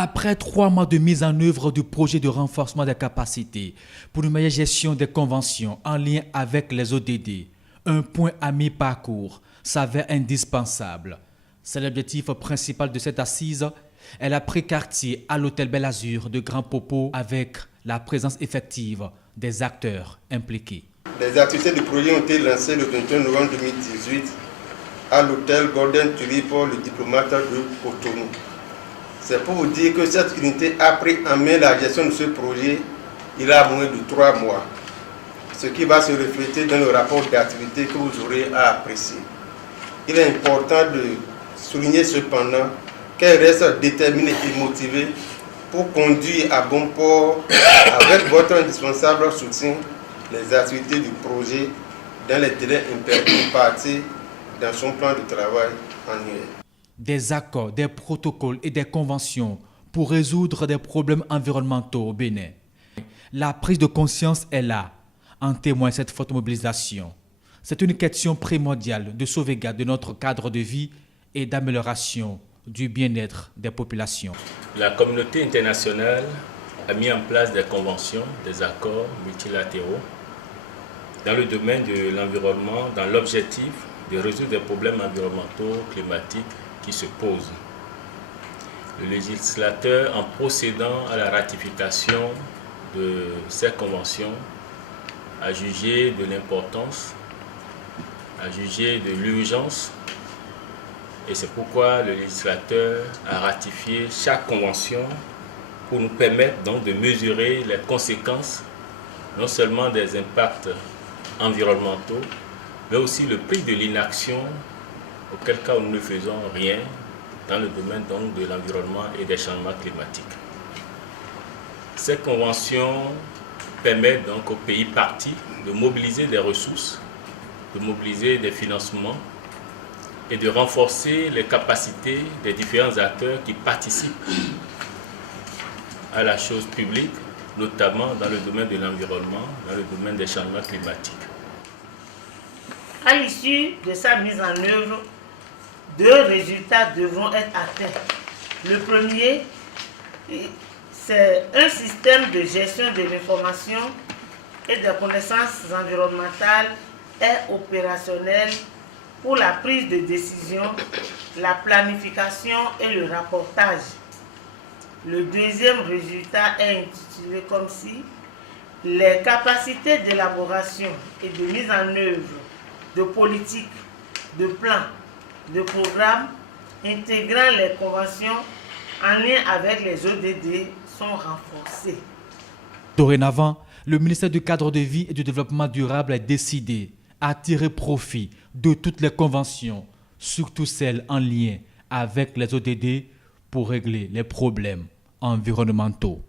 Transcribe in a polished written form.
Après 3 mois de mise en œuvre du projet de renforcement des capacités pour une meilleure gestion des conventions en lien avec les ODD, un point à mi-parcours s'avère indispensable. C'est l'objectif principal de cette assise. Elle a pris quartier à l'hôtel Bel Azur de Grand Popo avec la présence effective des acteurs impliqués. Les activités du projet ont été lancées le 21 novembre 2018 à l'hôtel Golden Tulip, le diplomate de Cotonou. C'est pour vous dire que cette unité a pris en main la gestion de ce projet il y a moins de 3 mois, ce qui va se refléter dans le rapport d'activité que vous aurez à apprécier. Il est important de souligner cependant qu'elle reste déterminée et motivée pour conduire à bon port, avec votre indispensable soutien, les activités du projet dans les délais impartis dans son plan de travail annuel. Des accords, des protocoles et des conventions pour résoudre des problèmes environnementaux au Bénin. La prise de conscience est là, en témoigne cette forte mobilisation. C'est une question primordiale de sauvegarde de notre cadre de vie et d'amélioration du bien-être des populations. La communauté internationale a mis en place des conventions, des accords multilatéraux dans le domaine de l'environnement, dans l'objectif de résoudre des problèmes environnementaux, climatiques qui se posent. Le législateur, en procédant à la ratification de ces conventions, a jugé de l'importance, a jugé de l'urgence, et c'est pourquoi le législateur a ratifié chaque convention pour nous permettre donc de mesurer les conséquences non seulement des impacts environnementaux, mais aussi le prix de l'inaction, auquel cas nous ne faisons rien dans le domaine donc de l'environnement et des changements climatiques. Ces conventions permettent donc aux pays parties de mobiliser des ressources, de mobiliser des financements et de renforcer les capacités des différents acteurs qui participent à la chose publique, notamment dans le domaine de l'environnement, dans le domaine des changements climatiques. À l'issue de sa mise en œuvre, 2 résultats devront être atteints. Le premier, c'est un système de gestion de l'information et des connaissances environnementales est opérationnel pour la prise de décision, la planification et le rapportage. Le deuxième résultat est intitulé comme si les capacités d'élaboration et de mise en œuvre de politiques, de plans, de programmes intégrant les conventions en lien avec les ODD sont renforcées. Dorénavant, le ministère du Cadre de vie et du Développement durable est décidé à tirer profit de toutes les conventions, surtout celles en lien avec les ODD, pour régler les problèmes environnementaux.